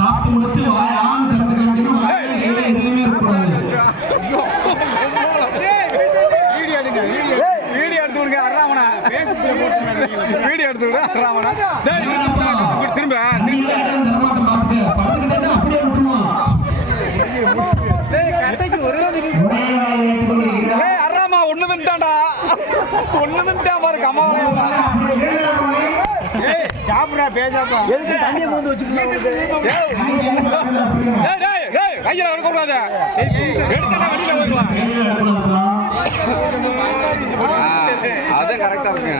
சாப்பிட்டு முடிச்சு வாயான்னு திறந்து காமிக்கணும். வாயில எதுவுமே இருக்கக்கூடாது. வீடியோ எடுத்து விடுங்க அறாமனா. வீடியோ எடுத்து விடு அறாமனா. திரும்ப தரமாட்டம் பார்த்துட்டு படுத்துக்கிட்டே அப்படியே விட்டுருவான். அறாமா ஒண்ணுதான்டா ஒண்ணுதான் பாரு கமாவா சாப்பிடா பேசாப்பா எதுக்கு தண்ணியை கொண்டு வச்சுக்கணும் கையில எடுக்க கூடாது எடுத்தா வெளியில வருவான் அதான் கரெக்டா இருக்கு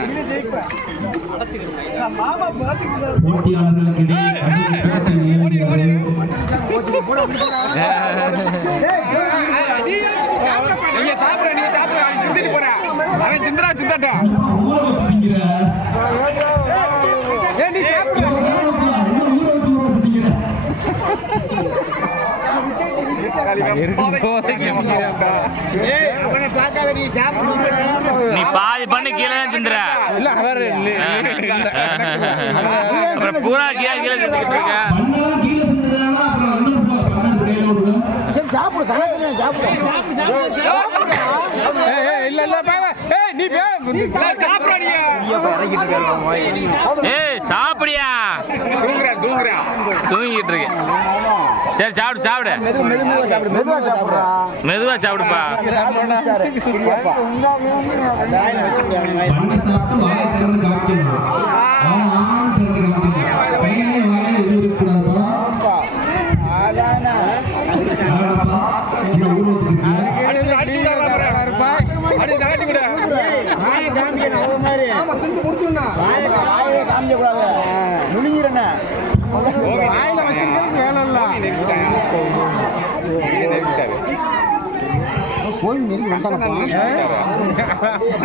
நீங்க சாப்பிட சிந்திட்டு போற அவன் சிந்தரா சிந்தாட்டா நீ பாதி பண்ணு கீழே சிந்துற பூரா கீழே கீழே சிந்துக்கிட்டு இருக்க சாப்பிடியா தூங்கிட்டு இருக்கேன் சரி சாப்பிடு சாப்பிடு மெதுவா சாப்பிடுப்பா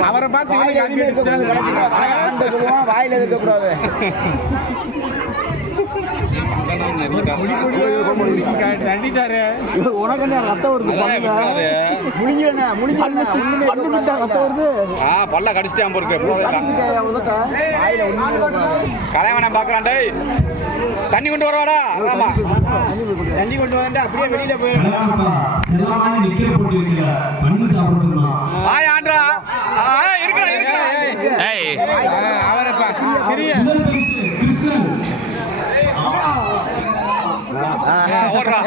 அவரை பார்த்து வாயில இருக்கக்கூடாது பல்ல கடிச்சிட்டான் கலைவன பாக்குறான் தண்ணி கொண்டு வரவாடா தண்ணி கொண்டு வரா அப்படியே வெளியில போயிடுறா அவரப்பா ஓடுறா